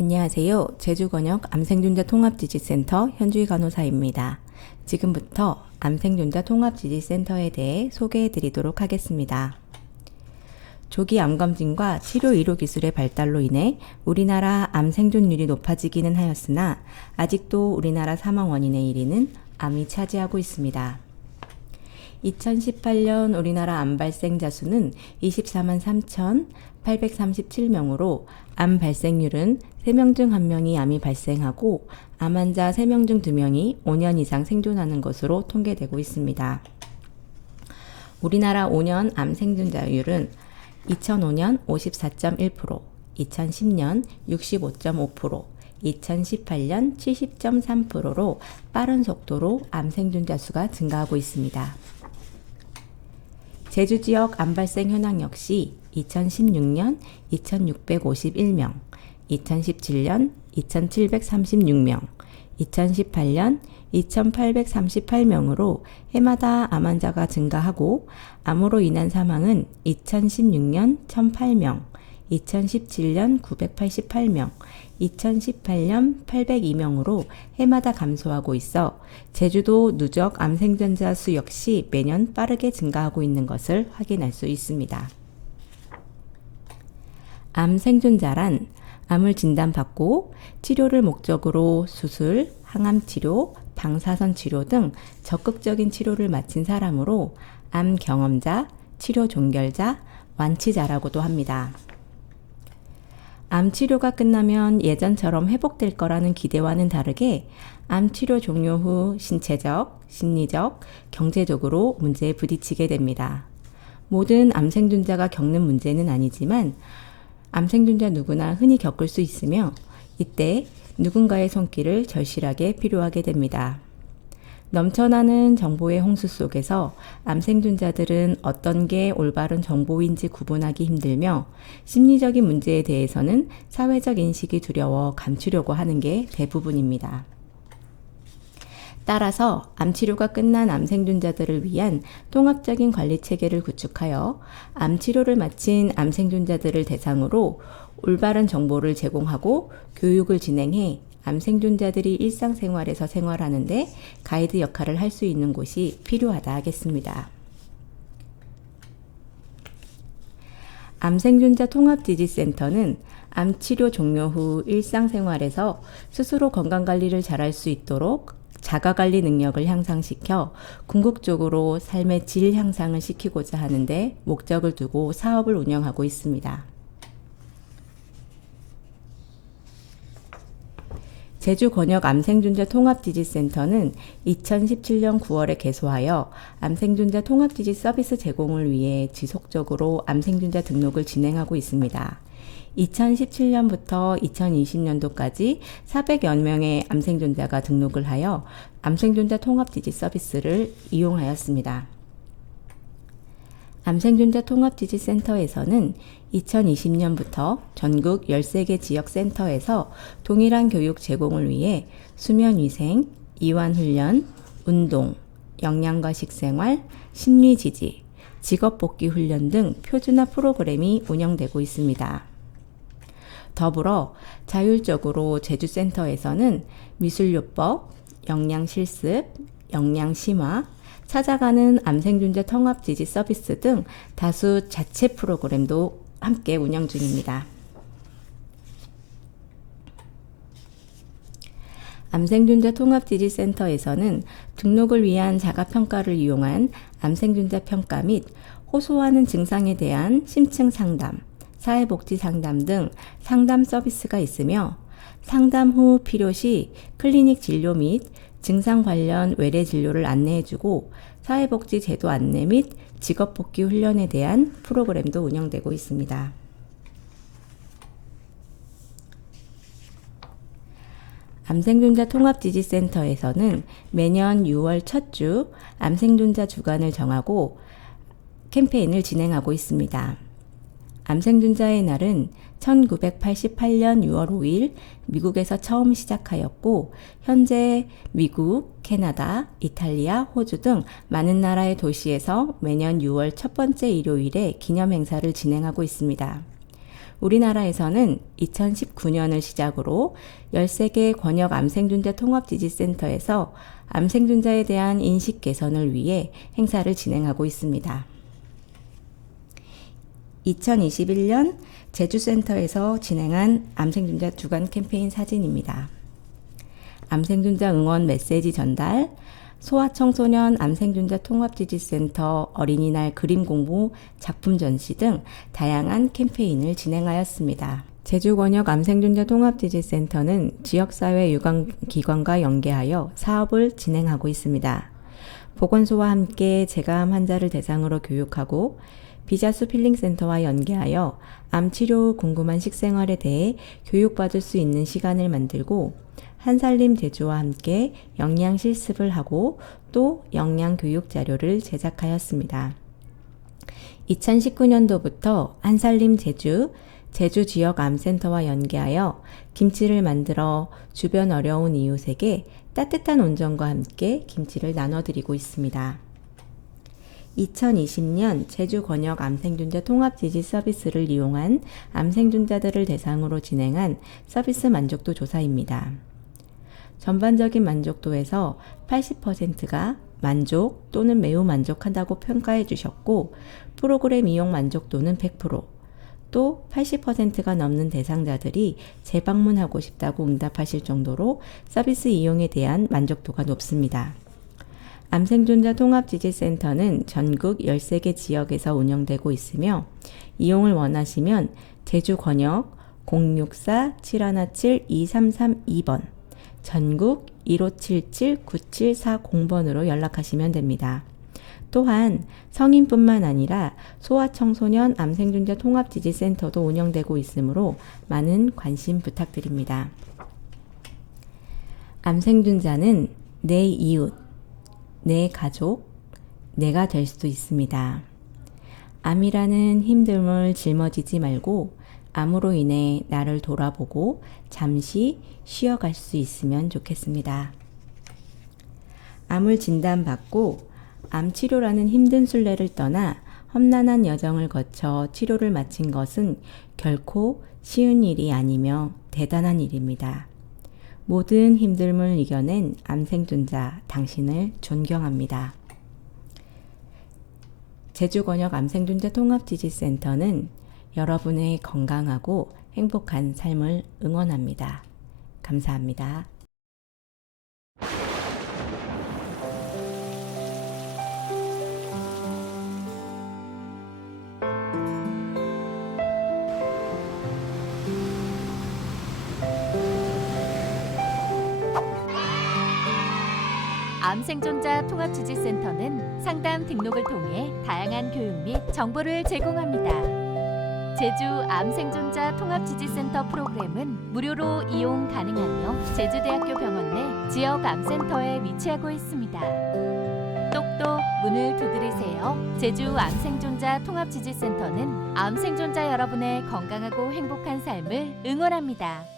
안녕하세요. 제주권역 암생존자 통합지지센터 현주희 간호사입니다. 지금부터 암생존자 통합지지센터에 대해 소개해 드리도록 하겠습니다. 조기 암검진과 치료 의료 기술의 발달로 인해 우리나라 암 생존율이 높아지기는 하였으나 아직도 우리나라 사망 원인의 1위는 암이 차지하고 있습니다. 2018년 우리나라 암 발생자 수는 24만 3,837명으로 암 발생률은 3명 중 1명이 암이 발생하고 암 환자 3명 중 2명이 5년 이상 생존하는 것으로 통계되고 있습니다. 우리나라 5년 암 생존자율은 2005년 54.1%, 2010년 65.5%, 2018년 70.3%로 빠른 속도로 암 생존자 수가 증가하고 있습니다. 제주 지역 암 발생 현황 역시 2016년 2651명, 2017년 2736명, 2018년 2838명으로 해마다 암 환자가 증가하고 암으로 인한 사망은 2016년 1008명, 2017년 988명, 2018년 802명으로 해마다 감소하고 있어 제주도 누적 암 생존자 수 역시 매년 빠르게 증가하고 있는 것을 확인할 수 있습니다. 암 생존자란 암을 진단받고 치료를 목적으로 수술, 항암 치료, 방사선 치료 등 적극적인 치료를 마친 사람으로 암 경험자, 치료 종결자, 완치자라고도 합니다. 암 치료가 끝나면 예전처럼 회복될 거라는 기대와는 다르게 암 치료 종료 후 신체적, 심리적, 경제적으로 문제에 부딪히게 됩니다. 모든 암 생존자가 겪는 문제는 아니지만 암 생존자 누구나 흔히 겪을 수 있으며 이때 누군가의 손길을 절실하게 필요하게 됩니다. 넘쳐나는 정보의 홍수 속에서 암 생존자들은 어떤 게 올바른 정보인지 구분하기 힘들며 심리적인 문제에 대해서는 사회적 인식이 두려워 감추려고 하는 게 대부분입니다. 따라서 암 치료가 끝난 암 생존자들을 위한 통합적인 관리 체계를 구축하여 암 치료를 마친 암 생존자들을 대상으로 올바른 정보를 제공하고 교육을 진행해 암 생존자들이 일상생활에서 생활하는데 가이드 역할을 할 수 있는 곳이 필요하다 하겠습니다. 암 생존자 통합지지센터는 암 치료 종료 후 일상생활에서 스스로 건강관리를 잘할 수 있도록 자가관리 능력을 향상시켜 궁극적으로 삶의 질 향상을 시키고자 하는데 목적을 두고 사업을 운영하고 있습니다. 제주권역 암생존자 통합지지센터는 2017년 9월에 개소하여 암생존자 통합지지 서비스 제공을 위해 지속적으로 암생존자 등록을 진행하고 있습니다. 2017년부터 2020년도까지 400여 명의 암생존자가 등록을 하여 암생존자 통합지지 서비스를 이용하였습니다. 암생존자 통합지지센터에서는 2020년부터 전국 13개 지역센터에서 동일한 교육 제공을 위해 수면위생, 이완훈련, 운동, 영양과 식생활, 심리지지, 직업복귀 훈련 등 표준화 프로그램이 운영되고 있습니다. 더불어 자율적으로 제주센터에서는 미술요법, 영양실습, 영양심화, 찾아가는 암생존자 통합지지 서비스 등 다수 자체 프로그램도 함께 운영 중입니다. 암생존자 통합지지센터에서는 등록을 위한 자가평가를 이용한 암생존자 평가 및 호소하는 증상에 대한 심층 상담, 사회복지 상담 등 상담 서비스가 있으며 상담 후 필요시 클리닉 진료 및 증상 관련 외래 진료를 안내해주고 사회복지 제도 안내 및 직업복귀 훈련에 대한 프로그램도 운영되고 있습니다. 암생존자 통합지지센터에서는 매년 6월 첫 주 암생존자 주간을 정하고 캠페인을 진행하고 있습니다. 암생존자의 날은 1988년 6월 5일 미국에서 처음 시작하였고 현재 미국, 캐나다, 이탈리아, 호주 등 많은 나라의 도시에서 매년 6월 첫 번째 일요일에 기념 행사를 진행하고 있습니다. 우리나라에서는 2019년을 시작으로 13개 권역 암생존자 통합지지센터에서 암생존자에 대한 인식 개선을 위해 행사를 진행하고 있습니다. 2021년 제주센터에서 진행한 암생존자 주간 캠페인 사진입니다. 암생존자 응원 메시지 전달, 소아청소년 암생존자 통합지지센터 어린이날 그림 공부 작품 전시 등 다양한 캠페인을 진행하였습니다. 제주권역 암생존자 통합지지센터는 지역사회 유관기관과 연계하여 사업을 진행하고 있습니다. 보건소와 함께 제가암 환자를 대상으로 교육하고 비자수 필링센터와 연계하여 암치료 궁금한 식생활에 대해 교육받을 수 있는 시간을 만들고 한살림 제주와 함께 영양 실습을 하고 또 영양 교육 자료를 제작하였습니다. 2019년도부터 한살림 제주 지역 암센터와 연계하여 김치를 만들어 주변 어려운 이웃에게 따뜻한 온정과 함께 김치를 나눠드리고 있습니다. 2020년 제주권역 암생존자 통합지지 서비스를 이용한 암생존자들을 대상으로 진행한 서비스 만족도 조사입니다. 전반적인 만족도에서 80%가 만족 또는 매우 만족한다고 평가해 주셨고 프로그램 이용 만족도는 100%, 또 80%가 넘는 대상자들이 재방문하고 싶다고 응답하실 정도로 서비스 이용에 대한 만족도가 높습니다. 암생존자 통합지지센터는 전국 13개 지역에서 운영되고 있으며 이용을 원하시면 제주권역 064-717-2332번 전국 1577-9740번으로 연락하시면 됩니다. 또한 성인뿐만 아니라 소아청소년 암생존자 통합지지센터도 운영되고 있으므로 많은 관심 부탁드립니다. 암생존자는 내 이웃, 내 가족, 내가 될 수도 있습니다. 암이라는 힘듦을 짊어지지 말고 암으로 인해 나를 돌아보고 잠시 쉬어갈 수 있으면 좋겠습니다. 암을 진단받고 암치료라는 힘든 순례를 떠나 험난한 여정을 거쳐 치료를 마친 것은 결코 쉬운 일이 아니며 대단한 일입니다. 모든 힘듦을 이겨낸 암생존자 당신을 존경합니다. 제주권역 암생존자 통합지지센터는 여러분의 건강하고 행복한 삶을 응원합니다. 감사합니다. 암생존자 통합지지센터는 상담 등록을 통해 다양한 교육 및 정보를 제공합니다. 제주 암생존자 통합지지센터 프로그램은 무료로 이용 가능하며 제주대학교 병원 내 지역 암센터에 위치하고 있습니다. 똑똑 문을 두드리세요. 제주 암생존자 통합지지센터는 암생존자 여러분의 건강하고 행복한 삶을 응원합니다.